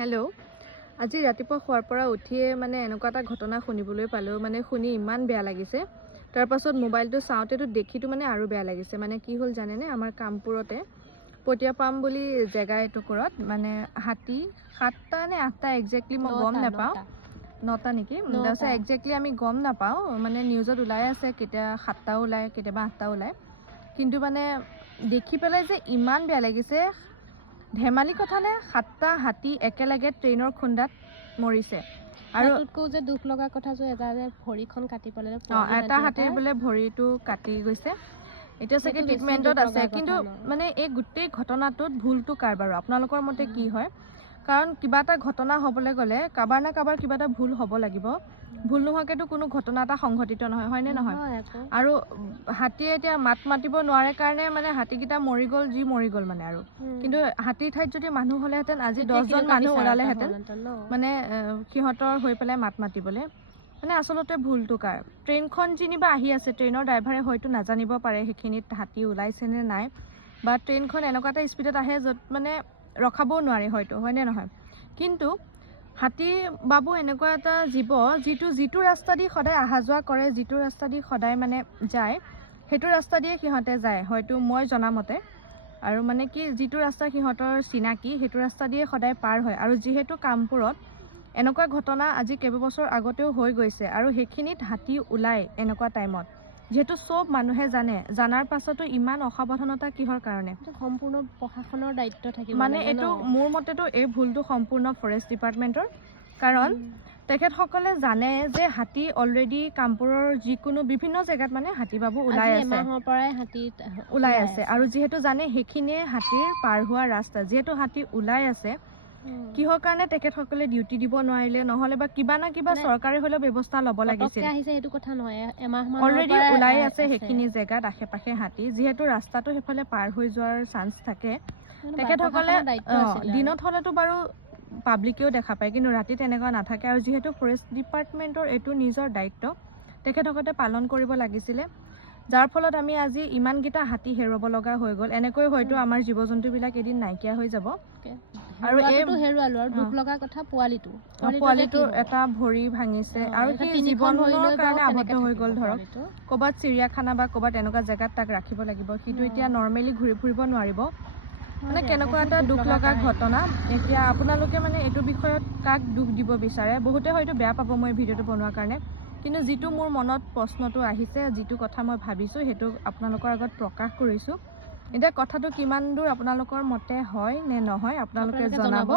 Hello' আজি ৰাতিপুৱা খোৱাৰ পৰা উঠিয়ে মানে এনেকুৱা এটা ঘটনা শুনিবলৈ পালোঁ, মানে শুনি ইমান বেয়া লাগিছে। তাৰ পাছত মোবাইলটো চাওঁতেতো দেখিতো মানে আৰু বেয়া লাগিছে। মানে কি হ'ল জানেনে, আমাৰ কামপুৰতে পটিয়াপাম বুলি জেগা এটুকুৰত মানে হাতী 7টা নে 8টা একজেক্টলি মই গম নাপাওঁ, 9টা নেকি, তাৰপিছত একজেক্টলি আমি গম নাপাওঁ, মানে নিউজত ওলাই আছে কেতিয়া 7টাও ওলায় কেতিয়াবা 8টাও ওলায়, কিন্তু মানে দেখি পেলাই যে ইমান বেয়া লাগিছে। ধেমালি কথা নে, 7টা হাতী একেলগে ট্ৰেইনৰ খুন্দাত মৰিছে। আৰু তাতকৈ যে দুখ লগা কথা যে এটা যে ভৰিখন কাটি পেলালে, এটা হাতীৰ বোলে ভৰিটো কাটি গৈছে, এতিয়া চাগে ট্ৰিটমেণ্টত আছে। কিন্তু মানে এই গোটেই ঘটনাটোত ভুলটো কাৰ বাৰু, আপোনালোকৰ মতে কি হয়? কাৰণ কিবা এটা ঘটনা হ'বলৈ গ'লে কাৰোবাৰ না কাৰোবাৰ কিবা এটা ভুল হ'ব লাগিব। ভুল নোহোৱাকেতো কোনো ঘটনা এটা সংঘটিত নহয়, হয়নে নহয়? আৰু হাতীয়ে এতিয়া মাত মাতিব নোৱাৰে কাৰণে মানে হাতীকেইটা মৰি গ'ল, যি মৰি গ'ল মানে। আৰু কিন্তু হাতীৰ ঠাইত যদি মানুহ হ'লেহেঁতেন আজি 10জন মানুহ ওলালেহেঁতেন মানে সিহঁতৰ হৈ পেলাই মাত মাতিবলৈ। মানে আচলতে ভুলটো কাৰ? ট্ৰেইনখন যেনিবা আহি আছে, ট্ৰেইনৰ ড্ৰাইভাৰে হয়তো নাজানিব পাৰে সেইখিনিত হাতী ওলাইছে নে নাই, বা ট্ৰেইনখন এনেকুৱা এটা স্পীডত আহে য'ত মানে ৰখাবও নোৱাৰে হয়তো, হয়নে নহয়? কিন্তু হাতী বাবু এনেকুৱা এটা জীৱ যিটো ৰাস্তা দি সদায় অহা যোৱা কৰে, যিটো ৰাস্তা দি সদায় মানে যায়, সেইটো ৰাস্তা দিয়ে সিহঁতে যায় হয়তো মই জনামতে। আৰু মানে কি, যিটো ৰাস্তা সিহঁতৰ চিনাকি সেইটো ৰাস্তা দিয়ে সদায় পাৰ হয়। আৰু যিহেতু কামপুৰত এনেকুৱা ঘটনা আজি কেইবাবছৰ আগতেও হৈ গৈছে, আৰু সেইখিনিত হাতী ওলায় এনেকুৱা টাইমত, যিহেতু চব মানুহে জানাৰ পাছতো ইমান অসাৱধানতা কিহৰ কাৰণে? সম্পূৰ্ণ প্ৰশাসনৰ দায়িত্ব থাকিব মানে এইটো মোৰ মতেতো এই ভুলটো সম্পূৰ্ণ ফৰেষ্ট ডিপাৰ্টমেণ্টৰ। কাৰণ তেখেতসকলে জানে যে হাতী অলৰেডি কামপুৰৰ যিকোনো বিভিন্ন জেগাত মানে হাতী বাবু ওলাই আছে, আৰু যিহেতু জানে সেইখিনিয়ে হাতীৰ পাৰ হোৱা ৰাস্তা, যিহেতু হাতী ওলাই আছে, কিহৰ কাৰণে তেখেতসকলে ডিউটি দিব নোৱাৰিলে? নহ'লে বা কিবা না কিবা চৰকাৰে হ'লেও ব্যৱস্থা ল'ব লাগিছিল। অলৰেডি ওলাই আছে সেইখিনি জেগাত আশে পাশে হাতী, যিহেতু ৰাস্তাটো সেইফালে পাৰ হৈ যোৱাৰ চান্স থাকে। তেখেতসকলে দিনত হ'লেতো বাৰু পাব্লিকেও দেখা পায়, কিন্তু ৰাতি তেনেকুৱা নাথাকে। আৰু যিহেতু ফৰেষ্ট ডিপাৰ্টমেণ্টৰ এইটো নিজৰ দায়িত্ব, তেখেতসকলে পালন কৰিব লাগিছিলে, যাৰ ফলত আমি আজি ইমানকেইটা হাতী হেৰুৱাব লগা হৈ গ'ল। এনেকৈ হয়তো আমাৰ জীৱ জন্তুবিলাক এদিন নাইকিয়া হৈ যাব। আৰু দুখ লগা কথা, পোৱালিটো এটা ভৰি ভাঙিছে, আৰু সেই জীৱনৰ কাৰণে আবদ্ধ হৈ গ'ল। ধৰক ক'ৰবাত চিৰিয়াখানা বা ক'ৰবাত এনেকুৱা জেগাত তাক ৰাখিব লাগিব, সিটো এতিয়া নৰ্মেলি ঘূৰি ফুৰিব নোৱাৰিব। মানে কেনেকুৱা এটা দুখ লগা ঘটনা। এতিয়া আপোনালোকে মানে এইটো বিষয়ত কাক দুখ দিব বিচাৰে? বহুতে হয়তো বেয়া পাব মই ভিডিঅ'টো বনোৱাৰ কাৰণে, কিন্তু যিটো মোৰ মনত প্ৰশ্নটো আহিছে, যিটো কথা মই ভাবিছোঁ, সেইটো আপোনালোকৰ আগত প্ৰকাশ কৰিছোঁ। এতিয়া কথাটো কিমান দূৰ আপোনালোকৰ মতে হয় নে নহয় আপোনালোকে জনাব।